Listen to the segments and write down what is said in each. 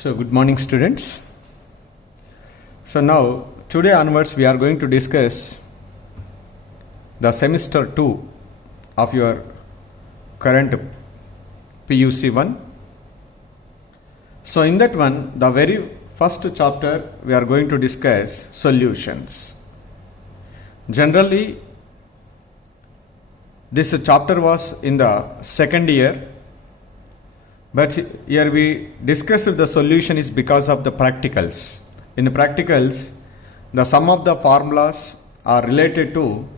So good morning students. So now today onwards we are going to discuss the semester 2 of your current PUC 1. So in that one, the very first chapter we are going to discuss solutions. Generally this chapter was in the second year, but here we discussed the solution is because of the practicals. In the practicals, the sum of the formulas are related to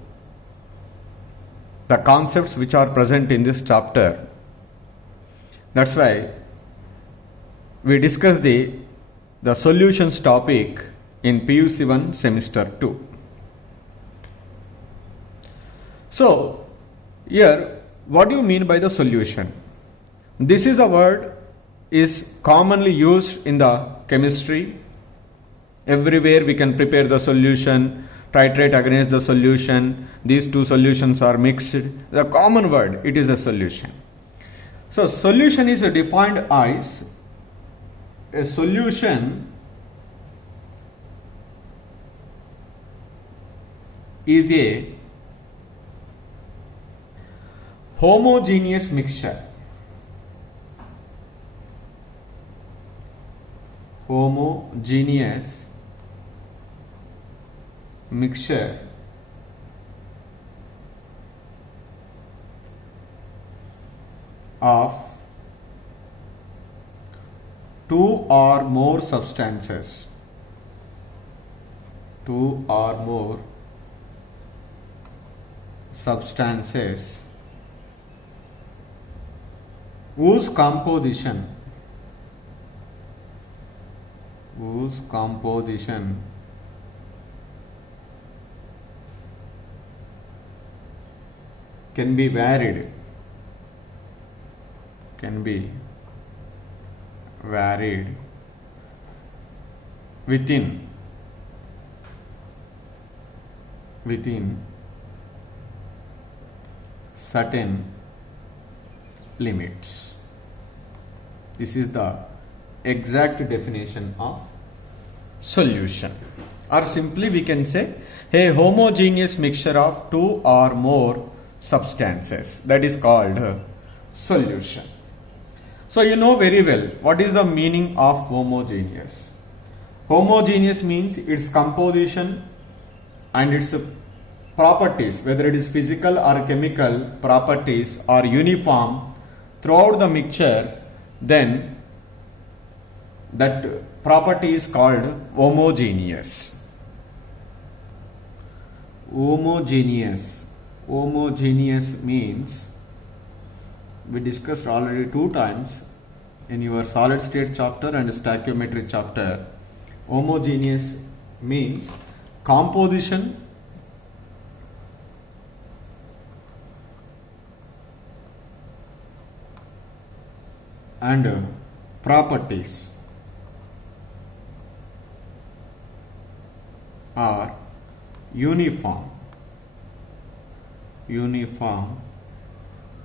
the concepts which are present in this chapter. That's why we discuss the solutions topic in PUC 1 semester 2. So here, what do you mean by the solution? This is a word is commonly used in the chemistry. Everywhere we can prepare the solution, titrate against the solution. These two solutions are mixed. The common word, it is a solution. So solution is defined as a solution is a homogeneous mixture. Homogeneous mixture of two or more substances. Two or more substances whose composition can be varied within certain limits. This is the exact definition of solution, or simply we can say a homogeneous mixture of two or more substances, that is called solution. So you know very well what is the meaning of homogeneous. Homogeneous means its composition and its properties, whether it is physical or chemical properties, are uniform throughout the mixture, then that property is called homogeneous. Homogeneous means, we discussed already 2 times in your solid state chapter and stoichiometry chapter. Homogeneous means composition and properties are uniform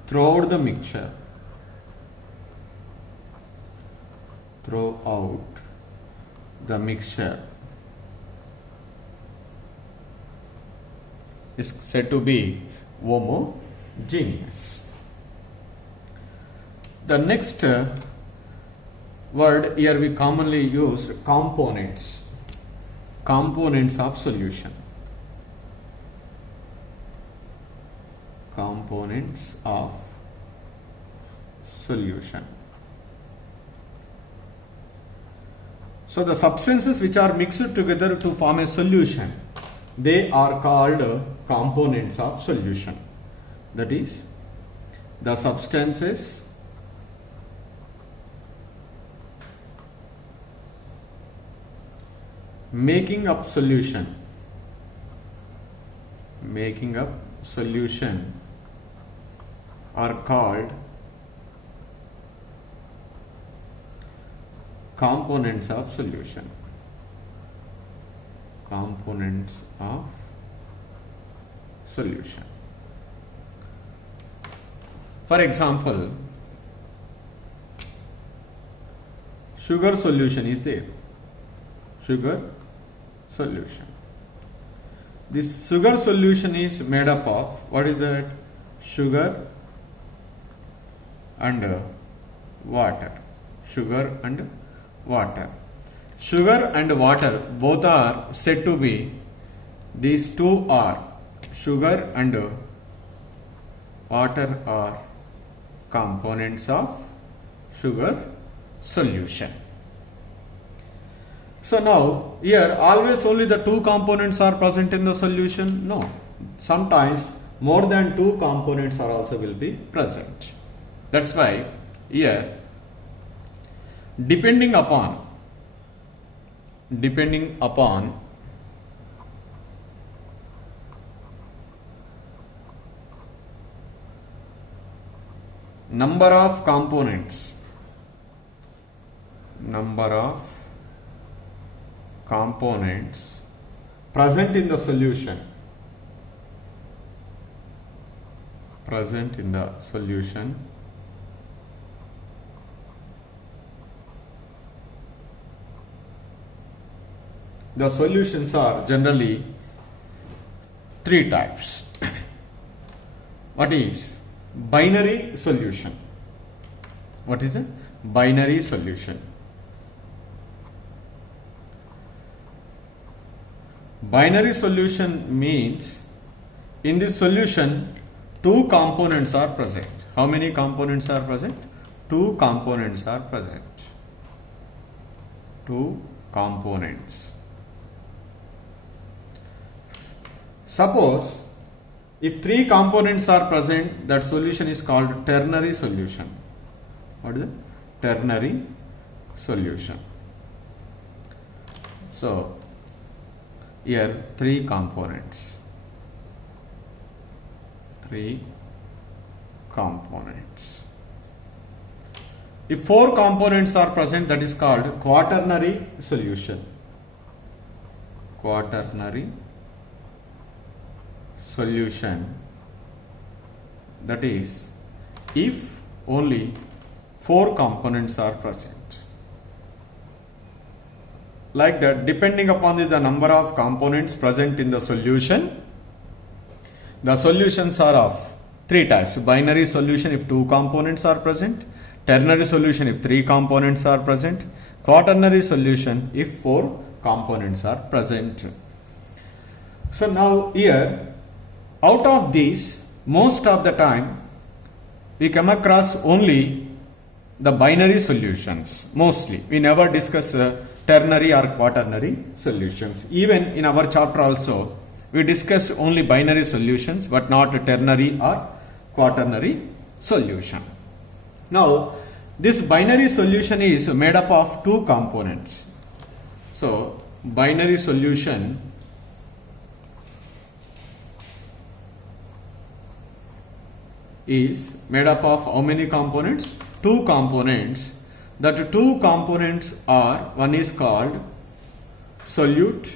throughout the mixture, is said to be homogeneous. The next word here we commonly use components of solution. Components of solution. So the substances which are mixed together to form a solution, they are called components of solution. That is, the substances making up solution are called components of solution. For example, sugar solution is there. Sugar solution. This sugar solution is made up of, what is that? Sugar and water. Sugar and water. Sugar and water both are said to be, these two are, sugar and water are components of sugar solution. So now here always only the two components are present in the solution? No. Sometimes more than two components are also will be present. That's why here depending upon number of components present in the solution, the solutions are generally three types. What is binary solution? What is a binary solution? Binary solution means in this solution two components are present. How many components are present? Two components are present. Two components. Suppose if three components are present, that solution is called ternary solution. What is it? Ternary solution. So here three components. If four components are present, that is called quaternary solution. Quaternary solution, that is if only four components are present. Like that, depending upon the number of components present in the solution, the solutions are of three types. Binary solution if two components are present, ternary solution if three components are present, quaternary solution if four components are present. So now here, out of these, most of the time we come across only the binary solutions. Mostly we never discuss ternary or quaternary solutions. Even in our chapter also we discuss only binary solutions but not ternary or quaternary solution. Now this binary solution is made up of two components. So binary solution is made up of how many components? Two components. That two components are, one is called solute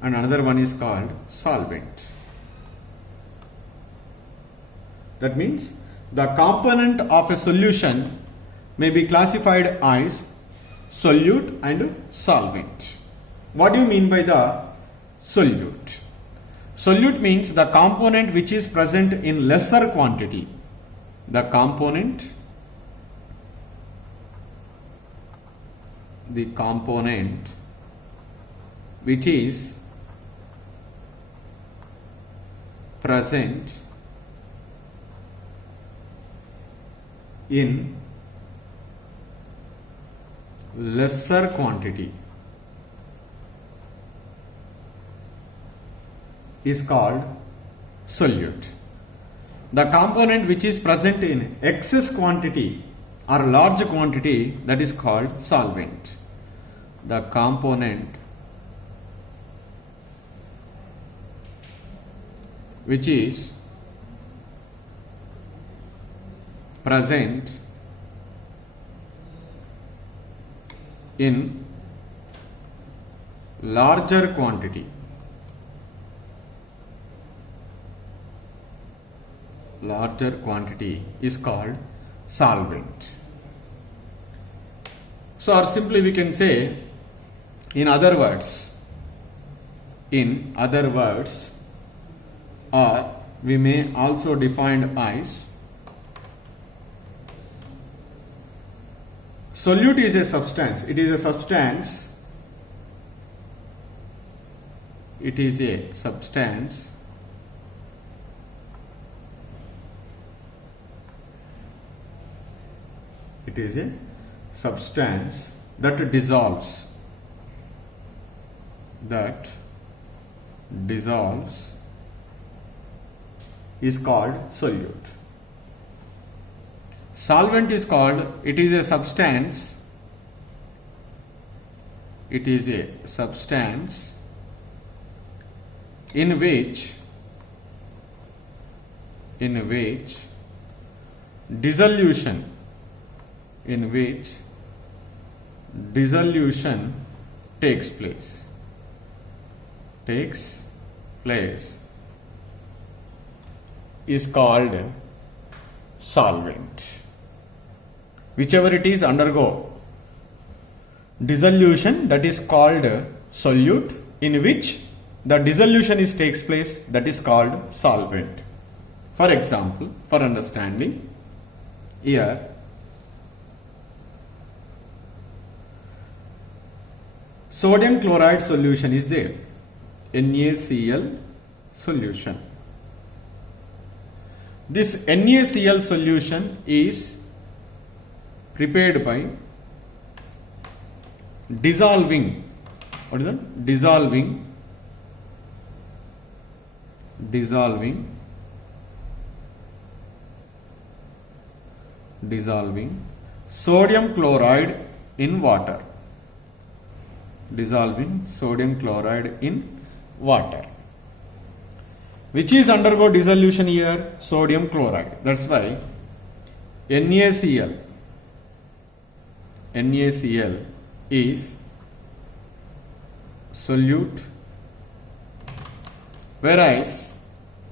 and another one is called solvent. That means the component of a solution may be classified as solute and solvent. What do you mean by the solute? Solute means the component which is present in lesser quantity. The component which is present in lesser quantity is called solute. The component which is present in excess quantity or large quantity, that is called solvent. The component which is present in larger quantity is called solvent. So, or simply we can say, in other words, or we may also define as solute is a substance. It is a substance. It is a substance that dissolves. Is called solute. Solvent is called, it is a substance in which dissolution takes place is called solvent. Whichever it is undergo dissolution, that is called solute, in which the dissolution takes place, that is called solvent. For example, for understanding, here sodium chloride solution is there, NaCl solution. This NaCl solution is prepared by dissolving. What is that? Dissolving sodium chloride in water. Which is undergo dissolution here? Sodium chloride. That's why NaCl is solute, whereas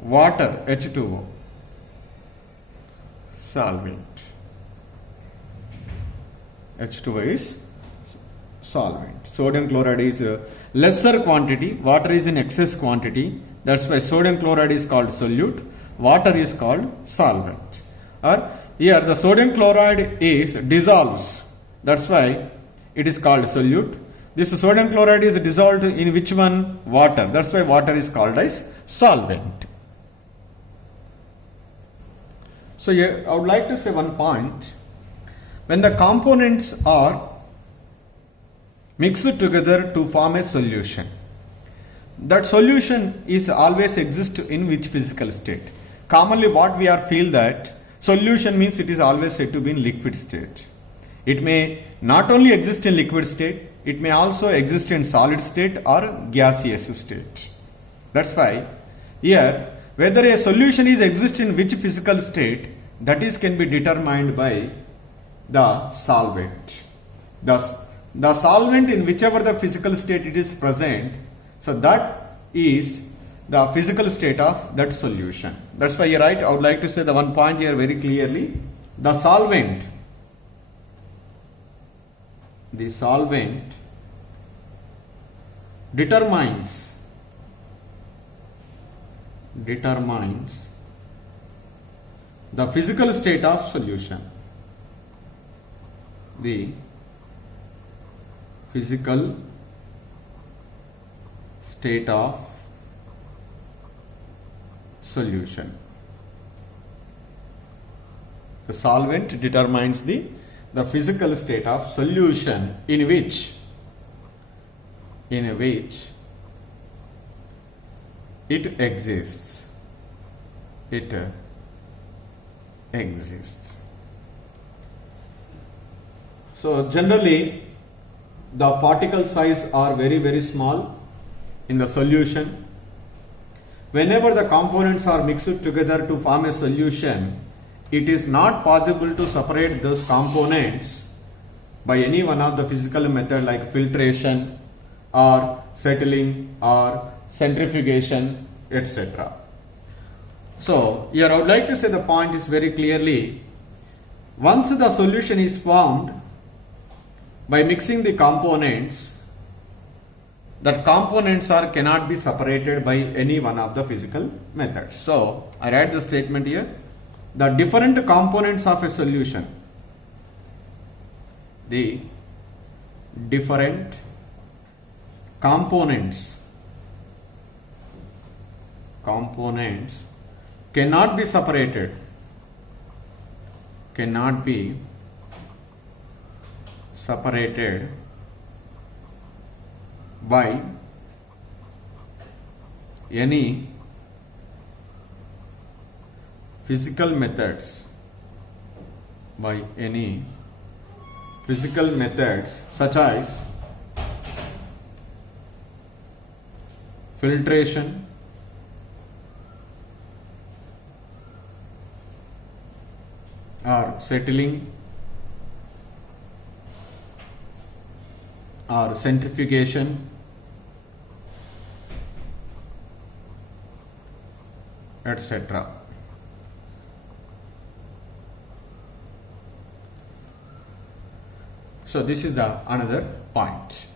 water H2O solvent. H2O is solvent. Sodium chloride is a lesser quantity, water is in excess quantity. That's why sodium chloride is called solute, water is called solvent. Or here the sodium chloride is dissolves. That's why it is called solute. This sodium chloride is dissolved in which one? Water. That's why water is called as solvent. So here I would like to say one point. When the components are mixed together to form a solution, that solution is always exist in which physical state? Commonly what we are feel that solution means it is always said to be in liquid state. It may not only exist in liquid state, it may also exist in solid state or gaseous state. That's why here whether a solution is exist in which physical state, that is can be determined by the solvent. Thus the solvent in whichever the physical state it is present, so that is the physical state of that solution. That's why you write, I would like to say the one point here very clearly. The solvent determines the physical state of solution. The physical state of solution. The solvent determines the physical state of solution in which it exists. So generally the particle size are very, very small in the solution. Whenever the components are mixed together to form a solution, it is not possible to separate those components by any one of the physical method like filtration or settling or centrifugation, etc. So here I would like to say the point is very clearly, once the solution is formed, by mixing the components, that components cannot be separated by any one of the physical methods. So I write the statement here. The different components of a solution, the different components cannot be separated by any physical methods, such as filtration, or settling, or centrifugation, etc. So this is the another point.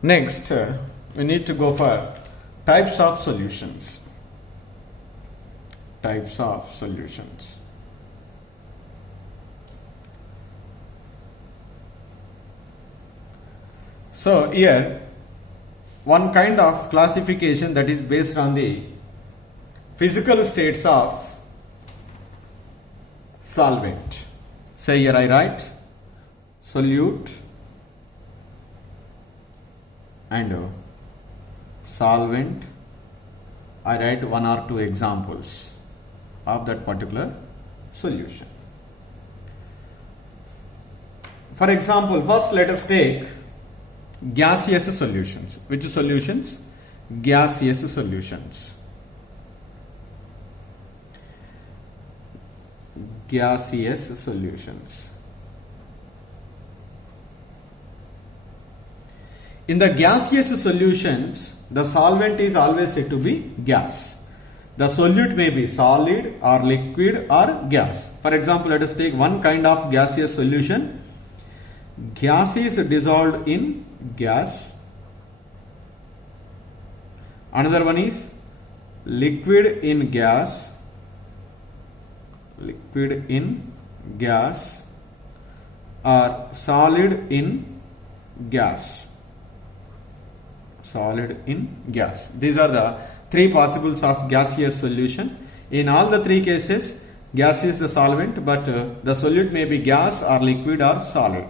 Next, we need to go for types of solutions. So here, one kind of classification that is based on the physical states of solvent. Say here I write solute and solvent. I write one or two examples of that particular solution. For example, first let us take gaseous solutions. Which solutions? Gaseous solutions. Gaseous solutions. In the gaseous solutions, the solvent is always said to be gas. The solute may be solid or liquid or gas. For example, let us take one kind of gaseous solution. Gas is dissolved in gas. Another one is liquid in gas. Liquid in gas or solid in gas. Solid in gas. These are the three possibles of gaseous solution. In all the three cases, gas is the solvent, but the solute may be gas or liquid or solid.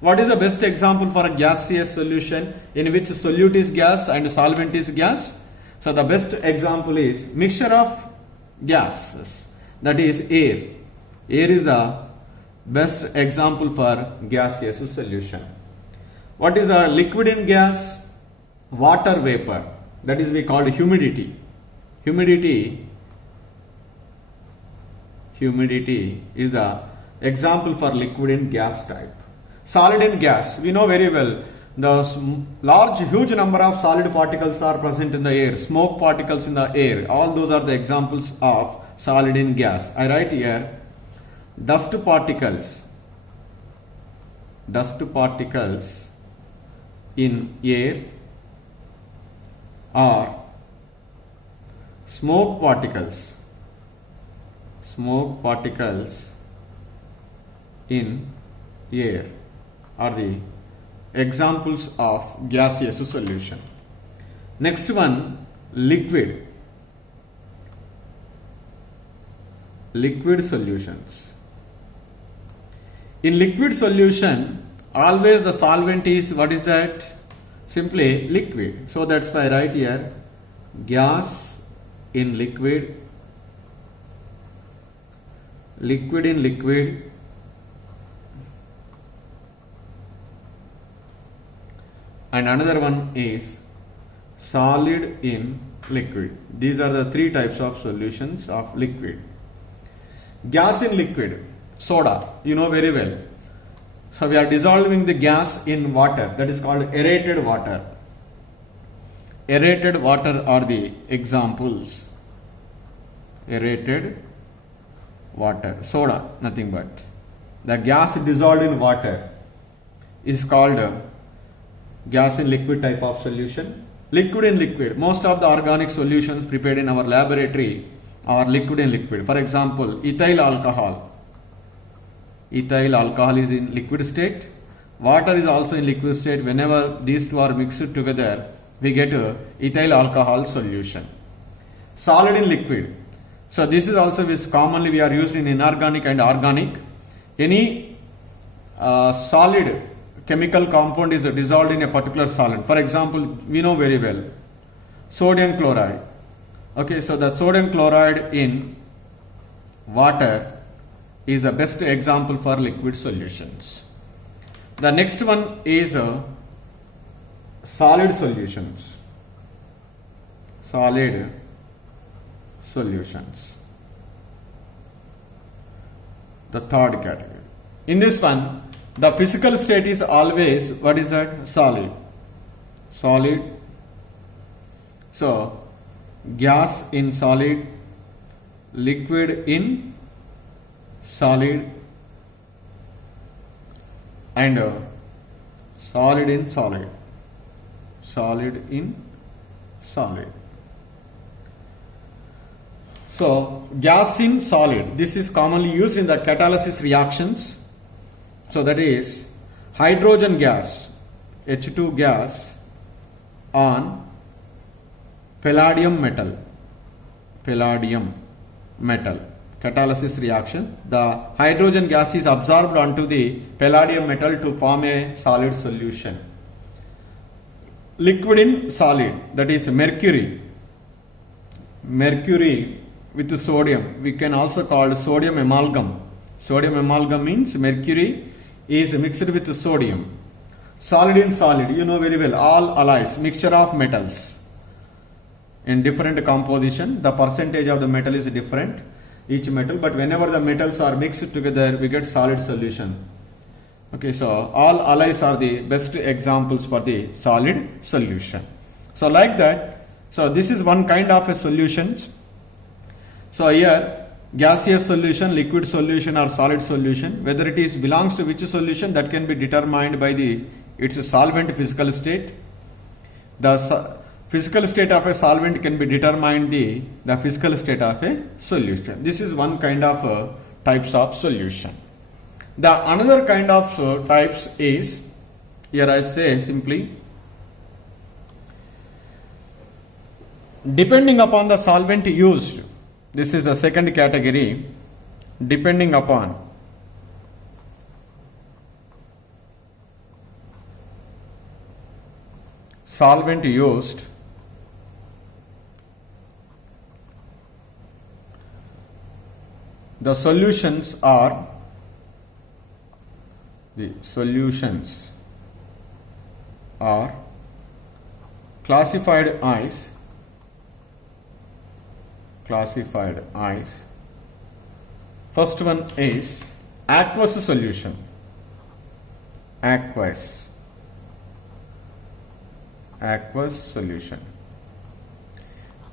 What is the best example for a gaseous solution in which solute is gas and solvent is gas? So the best example is mixture of gases, that is air. Air is the best example for gaseous solution. What is the liquid in gas? Water vapor, that is we called humidity. Humidity is the example for liquid in gas type. Solid in gas, we know very well, the huge number of solid particles are present in the air, smoke particles in the air, all those are the examples of solid in gas. I write here dust particles in air or smoke particles in air are the examples of gaseous solution. Next one, liquid solutions. In liquid solution, always the solvent is, what is that? Simply liquid. So that's why I write here gas in liquid, liquid in liquid, and another one is solid in liquid. These are the three types of solutions of liquid. Gas in liquid, soda, you know very well. So we are dissolving the gas in water, that is called aerated water. Aerated water are the examples. Aerated water, soda, nothing but. the gas dissolved in water is called gas in liquid type of solution. Liquid in liquid, most of the organic solutions prepared in our laboratory are liquid in liquid. For example, ethyl alcohol. Ethyl alcohol is in liquid state. Water is also in liquid state. Whenever these two are mixed together, we get a ethyl alcohol solution. Solid in liquid. So this is also which commonly we are used in inorganic and organic. Any solid chemical compound is dissolved in a particular solid. For example, we know very well sodium chloride. Okay, so the sodium chloride in water is the best example for liquid solutions. The next one is solid solutions. Solid solutions. The third category. In this one, the physical state is always, what is that? Solid. Solid. So, gas in solid, liquid in solid, and solid in solid. Solid in solid. So, gas in solid. This is commonly used in the catalysis reactions. So, that is hydrogen gas, H2 gas on palladium metal. Palladium metal. Catalysis reaction. The hydrogen gas is absorbed onto the palladium metal to form a solid solution. Liquid in solid, that is mercury. Mercury with sodium. We can also call sodium amalgam. Sodium amalgam means mercury is mixed with sodium. Solid in solid, you know very well, all alloys, mixture of metals in different composition. The percentage of the metal is different, each metal, but whenever the metals are mixed together, we get solid solution. Okay, so all alloys are the best examples for the solid solution. So like that, so this is one kind of a solution. So here, gaseous solution, liquid solution or solid solution, whether it is belongs to which solution, that can be determined by its solvent physical state. The physical state of a solvent can be determined the physical state of a solution. This is one kind of types of solution. The another kind of types is, here I say simply, depending upon the solvent used. This is the second category, depending upon solvent used. The solutions are classified ice. Classified ice. First one is aqueous solution. Aqueous solution.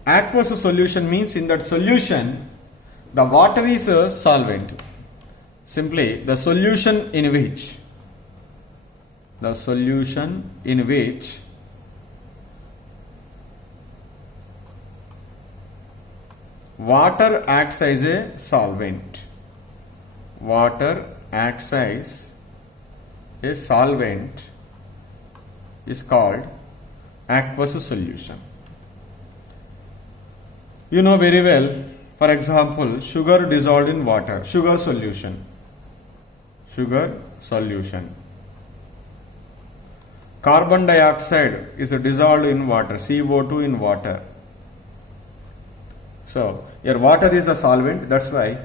Aqueous solution means in that solution the water is a solvent. Simply the solution in which water acts as a solvent. Water acts as a solvent is called aqueous solution. You know very well, for example, sugar dissolved in water, sugar solution. Carbon dioxide is dissolved in water, CO2 in water. So, here water is the solvent, that's why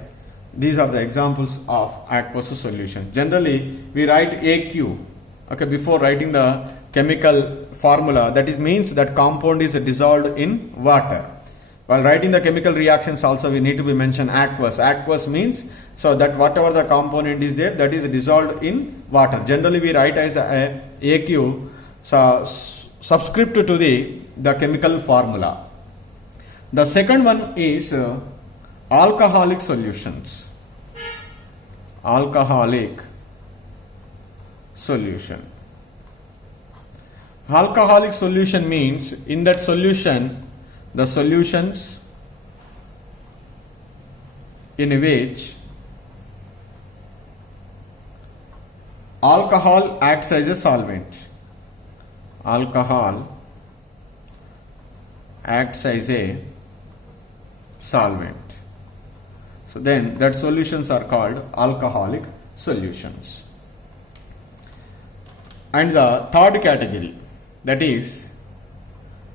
these are the examples of aqueous solution. Generally, we write AQ, okay, before writing the chemical formula, that is means that compound is dissolved in water. While writing the chemical reactions also we need to be mention aqueous. Aqueous means so that whatever the component is there, that is dissolved in water. Generally we write as AQ, so subscript to the chemical formula. The second one is alcoholic solutions. alcoholic solution. Alcoholic solution means in that solution, the solutions in which alcohol acts as a solvent. Alcohol acts as a solvent. So then that solutions are called alcoholic solutions. And the third category, that is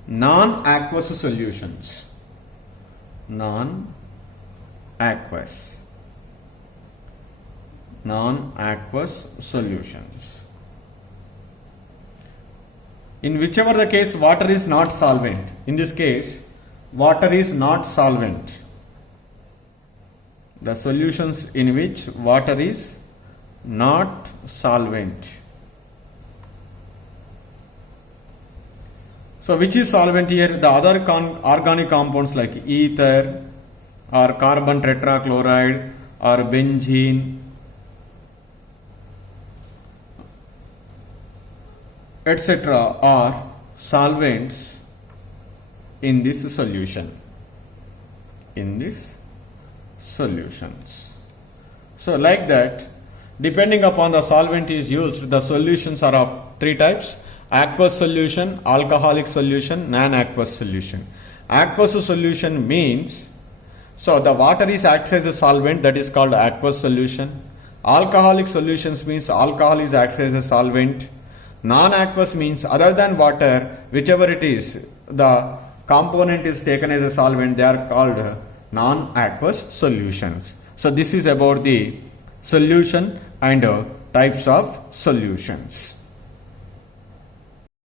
non-aqueous solutions. Non-aqueous solutions. In whichever the case, water is not solvent. In this case, water is not solvent. The solutions in which water is not solvent. So which is solvent here? The other organic compounds like ether or carbon tetrachloride or benzene, etc. are solvents in this solution. In this solutions. So like that, depending upon the solvent is used, the solutions are of three types: aqueous solution, alcoholic solution, non-aqueous solution. Aqueous solution means, so the water is acts as a solvent, that is called aqueous solution. Alcoholic solutions means alcohol is acts as a solvent. Non-aqueous means other than water, whichever it is, the component is taken as a solvent, they are called non-aqueous solutions. So this is about the solution and types of solutions.